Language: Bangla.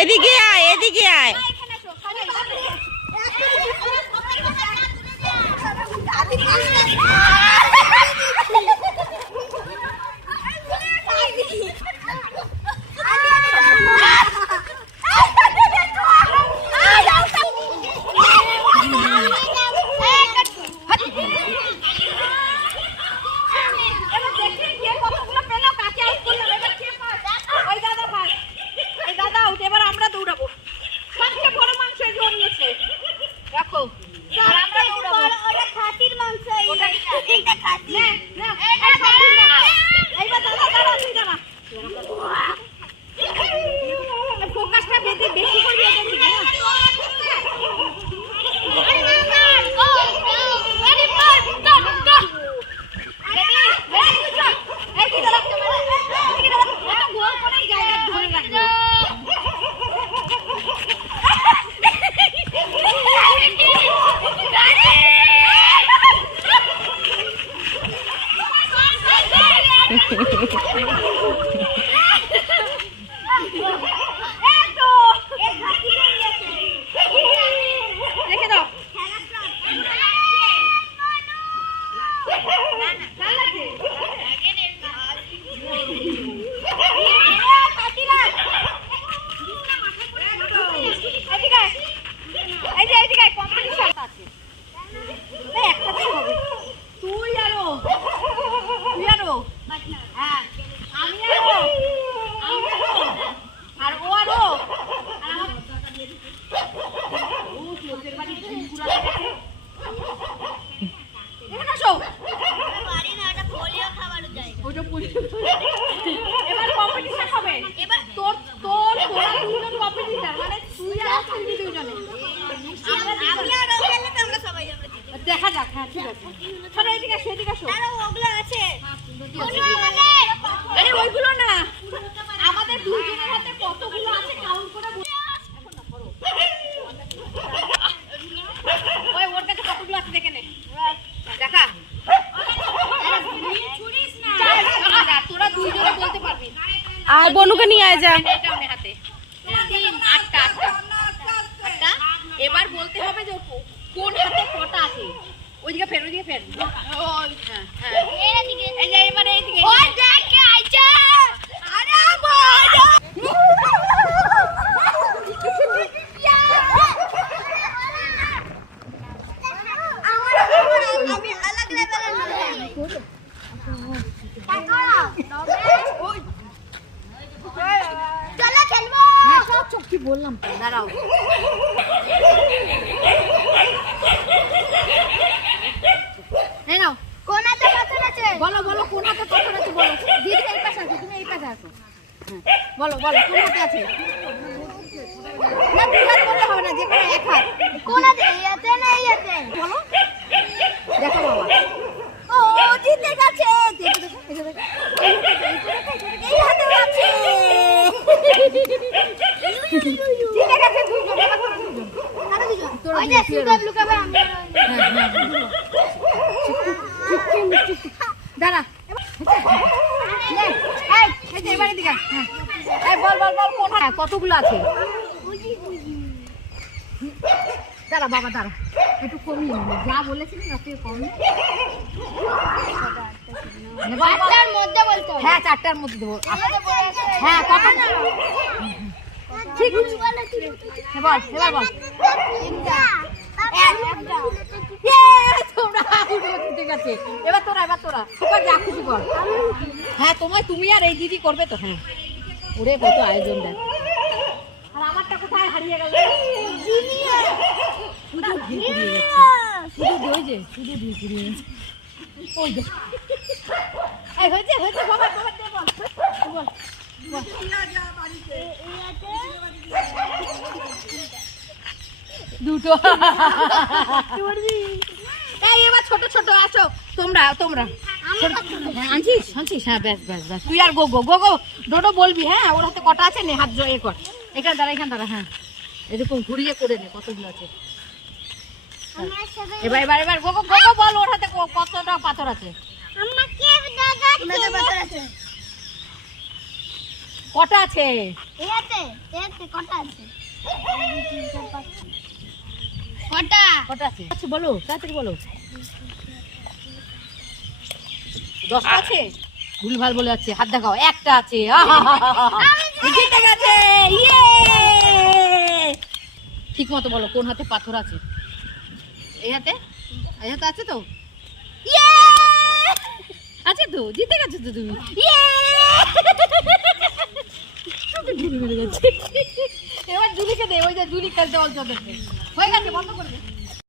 এদিকে আয়, এদিকে আয়। দেখা যাক। হ্যাঁ ঠিক আছে, চলো এদিকে আসো, এদিকে আসো। ওগুলো আছে, আরে ওইগুলো না, আমাদের দুজনের হাতে কতগুলো আছে কাউন্ট করে এখন না করো। ওই ওর কাছে কতগুলো আছে দেখে নে, দেখা। তোরা দুজনে বলতে পারবি। আর বনুকে নিয়ে আয় যা। এটা ওর হাতে 8টা। এবার বলতে হবে যে কোন হাতে কটা আছে। ওইদিকে ফের, ওইদিকে ফের। হ্যাঁ এইদিকে, এই যে এবারে এইদিকে। ওই দেখে আইছে, আরে বড় আমি আলাদা লেভেলের চলো খেলবো। হ্যাঁ সব চুক্তি বললাম, দাঁড়াও। এই নাও, কোন হাতে পাথর আছে বলো, বলো কোন হাতে পাথর আছে বলো। দিদি এই পাশে আছে, তুমি এই পাশে আছো। বলো বলো কোন হাতে আছে। না দুই হাত বলতে হবে না, যে কোনো এক হাত। কোন হাতে? এই হাতে না এই হাতে বলো। দেখো বাবা, ও জিতে গেছে। এই হাতে আছে, জিতে গেছে দুইজন। এবার তোরা দুইজন, আরে দুইজন তোরা ওই যে সুগার লুকাবে। আমি দাঁড়া, এবারে দিকে। হ্যাঁ বল বল বল, কোথায় কতগুলো আছে? দাঁড়া বাবা দাঁড়া, একটু কমিয়ে যা বলেছিলি না তুই কম। 4টার মধ্যে বলতো। হ্যাঁ 4টার মধ্যে দেবো। হ্যাঁ কত ঠিক আছে বল, এবার বল। ঠিক আছে এবার তোরা, এবার তোরা যা খুশি কর। হ্যাঁ তোমায় তুমি আর এই দিদি করবে তো। হ্যাঁ ওরে কত আয়োজন দেখ। আর আমারটা কোথায় হারিয়ে গেল? শুধু দিয়ে ওই যে এই হয়েছে হয়েছে বাবা বাবা দে বল বল বল। দুটো এই এবার ছোট ছোট আসো তোমরা তোমরা। আনছিস আনছিস? হ্যাঁ ব্যাস ব্যাস ব্যাস, তুই আর গো গো গো গো ডোডো বলবি। হ্যাঁ ওর হাতে কটা আছে নে, হাত জয়ে কর। এখানে দাঁড়া, এখানে দাঁড়া। হ্যাঁ এরকম ঘুরিয়ে করে নে কতগুলো আছে। এবার এবার এবার গো গো গো গো বল ওর হাতে কতটা পাথর আছে। কটা আছে? এতে কটা আছে? কটা? কটা আছে? আচ্ছা বলো, তাড়াতাড়ি বলো। 10টা আছে? ভুলভাল বলে যাচ্ছে, হাত দেখাও। একটা আছে। জিতে গেছে। ইয়ে! ঠিক মতো বলো, কোন হাতে পাথর আছে? এই হাতে? এই হাতে আছে তো? ইয়ে! আছে তো, জিতে গেছো তো তুমি। ইয়ে! এবার জুলিকে দে, ওই যে জুলি খেলতে বলছো ওদেরকে। হয়ে গেছে, বন্ধ করে দে।